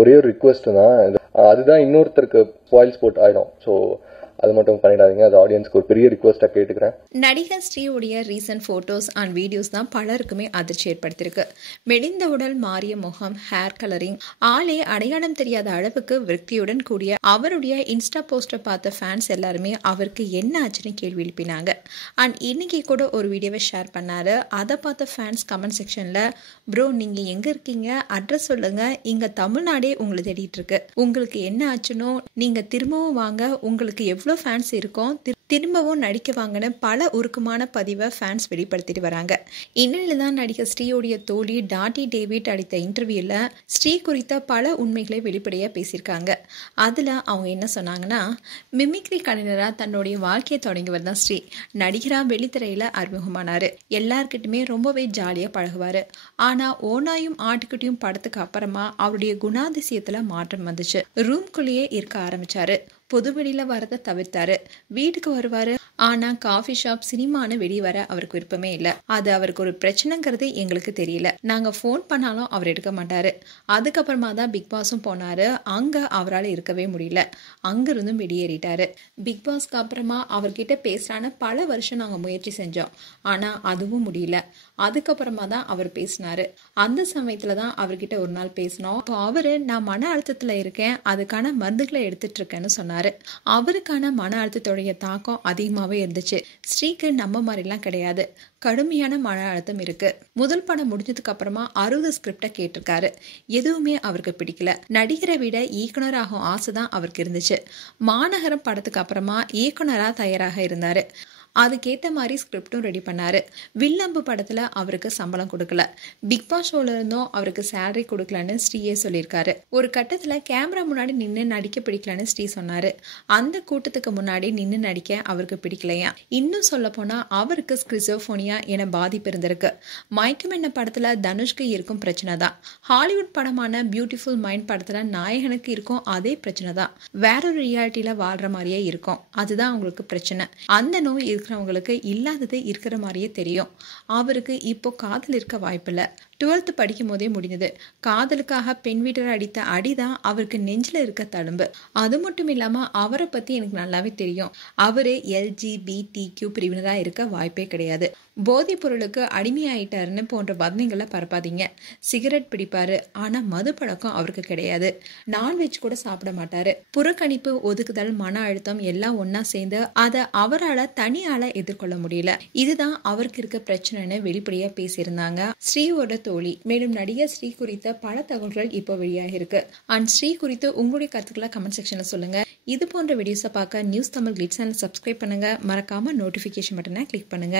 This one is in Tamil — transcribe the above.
ஒரே ஒரு ரிக்வெஸ்ட் தான், அதுதான் இன்னொருத்தருக்கு ஸ்பாயில் ஸ்பாட் ஆகிடும். ஸோ அது மட்டும் பண்ணிடாதீங்க. அது ஆடியன்ஸ்க்கு ஒரு பெரிய ரிக்வெஸ்ட்டாக கேட்டுக்கிறேன். நடிகர் ஸ்ரீவுடைய ரீசன்ட் ஃபோட்டோஸ் அண்ட் வீடியோஸ் தான் பலருக்குமே அதிர்ச்சி ஏற்படுத்தியிருக்கு. மெலிந்த உடல், மாறிய முகம், ஹேர் கலரிங், ஆளே அடையாளம் தெரியாத அளவுக்கு விருத்தியுடன் கூடிய அவருடைய இன்ஸ்டா போஸ்டர் பார்த்த ஃபேன்ஸ் எல்லாருமே அவருக்கு என்ன ஆச்சுன்னு கேள்வி எழுப்பினாங்க. அண்ட் இன்னைக்கு கூட ஒரு வீடியோவை ஷேர் பண்ணாரு. அதை பார்த்த ஃபேன்ஸ் கமெண்ட் செக்ஷன்ல, ப்ரோ நீங்க எங்க இருக்கீங்க, அட்ரஸ் சொல்லுங்க, இங்க தமிழ்நாடே உங்களை தேடிட்டு இருக்கு, உங்களுக்கு என்ன ஆச்சுனோ நீங்க திரும்பவும் வாங்க, உங்களுக்கு எவ்வளோ ஃபேன்ஸ் இருக்கும், திரும்பவும் நடிக்க வாங்கன்னு பல உருக்கமான பதிவை ஃபேன்ஸ் வெளிப்படுத்திட்டு வராங்க. இந்நிலையில தான் நடிகர் ஸ்ரீயோடைய தோழி டாட்டி டேவிட் அளித்த இன்டர்வியூல ஸ்ரீ குறித்த பல உண்மைகளை வெளிப்படையா பேசியிருக்காங்க. அதுல அவங்க என்ன சொன்னாங்கன்னா, மிமிக்ரி கலைஞரா தன்னுடைய வாழ்க்கையை தொடங்கியவர் தான் ஸ்ரீ. நடிகரா வெளித்திரையில அறிமுகமானாரு. எல்லார்கிட்டுமே ரொம்பவே ஜாலியா பழகுவாரு. ஆனா ஓனாயும் ஆட்டுக்குட்டியும் படத்துக்கு அப்புறமா அவருடைய குணாதிசயத்துல மாற்றம் வந்துச்சு. ரூம்குள்ளேயே இருக்க ஆரம்பிச்சாரு. பொதுவெளியில வரதை தவிர்த்தாரு. வீட்டுக்கு வருவாரு, ஆனா காஃபி ஷாப், சினிமான்னு வெளியே வர அவருக்கு விருப்பமே இல்லை. அது அவருக்கு ஒரு பிரச்சனைங்கிறது எங்களுக்கு தெரியல. நாங்க போன் பண்ணாலும் அவர் எடுக்க மாட்டாரு. அதுக்கப்புறமா தான் பிக் பாஸும் போனாரு. அங்க அவரால் இருக்கவே முடியல. அங்கிருந்தும் வெளியேறிட்டாரு. பிக் பாஸ்க்கு அப்புறமா அவர்கிட்ட பேசலான்னு பல வருஷம் நாங்க முயற்சி செஞ்சோம். ஆனா அதுவும் முடியல. அதுக்கப்புறமா தான் அவர் பேசினாரு. அந்த சமயத்துல தான் அவர்கிட்ட ஒரு நாள் பேசினோம். இப்போ அவரு, நான் மன அழுத்தத்துல இருக்கேன், அதுக்கான மருந்துகளை எடுத்துட்டு இருக்கேன்னு சொன்னாரு. அவருக்கான மன அழுத்தத்துடைய தாக்கம் அதிகமாவே இருந்துச்சு. ஸ்ரீக்கு நம்ம மாதிரிலாம் கிடையாது, கடுமையான மன அழுத்தம் இருக்கு. முதல் படம் முடிஞ்சதுக்கு அப்புறமா 60 ஸ்கிரிப்ட கேட்டிருக்காரு. எதுவுமே அவருக்கு பிடிக்கல. நடிகரை விட இயக்குனராகும் ஆசைதான் அவருக்கு இருந்துச்சு. மாநகரம் படத்துக்கு அப்புறமா இயக்குனரா தயாராக இருந்தாரு. அதுக்கேற்ற மாதிரி ஸ்கிரிப்டும் ரெடி பண்ணாரு. வில்லம்பு படத்துல அவருக்கு சம்பளம் கொடுக்கல. பிக் பாஸ் ஷோல இருந்தும் அவருக்கு சேலரி கொடுக்கலன்னு ஸ்ரீயே சொல்லியிருக்காரு. ஒரு கட்டத்துல கேமரா முன்னாடி நின்று நடிக்க பிடிக்கலன்னு ஸ்ரீ சொன்னாரு. அந்த கூட்டத்துக்கு முன்னாடி நின்று நடிக்க அவருக்கு பிடிக்கலையா. இன்னும் சொல்ல போனா அவருக்கு ஸ்கிசோஃபோனியா என பாதிப்பு இருந்திருக்கு. மயக்கம் என்ன படத்துல தனுஷ்க்கு இருக்கும் பிரச்சனை தான். ஹாலிவுட் படமான பியூட்டிஃபுல் மைண்ட் படத்துல நாயகனுக்கு இருக்கும் அதே பிரச்சனை தான். வேற ஒரு ரியாலிட்டியில வாழ்ற மாதிரியே இருக்கும். அதுதான் அவங்களுக்கு பிரச்சனை. அந்த நோய் இருக்கிறவங்களுக்கு இல்லாதது இருக்கிற மாதிரியே தெரியும். அவருக்கு இப்போ காதல் இருக்க வாய்ப்பில்லை. 12th படிக்கும் போதே முடிந்தது. காதலுக்காக பெண் வீட்டர் அடித்த அடிதான் அவருக்கு நெஞ்சில இருக்க தழும்பு. அது மட்டும் இல்லாம அவரை பத்தி எனக்கு நல்லாவே தெரியும். அவரு LGBTQ பிரிவினரா இருக்க வாய்ப்பே கிடையாது. போதைப் பொருளுக்கு அடிமையாயிட்டாருன்னு போன்ற வதந்திகளை பரப்பாதீங்க. சிகரெட் பிடிப்பாரு, ஆனா மது பழக்கம் அவருக்கு கிடையாது. நான்வெஜ் கூட சாப்பிட மாட்டாரு. புறக்கணிப்பு, ஒதுக்குதல், மன அழுத்தம் எல்லாம் ஒன்னா சேர்ந்து அதை அவரால் தனியால எதிர்கொள்ள முடியல. இதுதான் அவருக்கு இருக்க பிரச்சனைன்னு வெளிப்படையா பேசியிருந்தாங்க ஸ்ரீயோட தோழி. மேலும் நடிகர் ஸ்ரீ குறித்த பல தகவல்கள் இப்போ வெளியாக இருக்கு. அண்ட் ஸ்ரீ குறித்து உங்களுடைய கருத்துக்களை கமெண்ட் செக்ஷன்ல சொல்லுங்க. இது போன்ற வீடியோஸை பார்க்க news Tamil glitz channel subscribe பண்ணுங்க. மறக்காம நோட்டிபிகேஷன் பட்டனை கிளிக் பண்ணுங்க.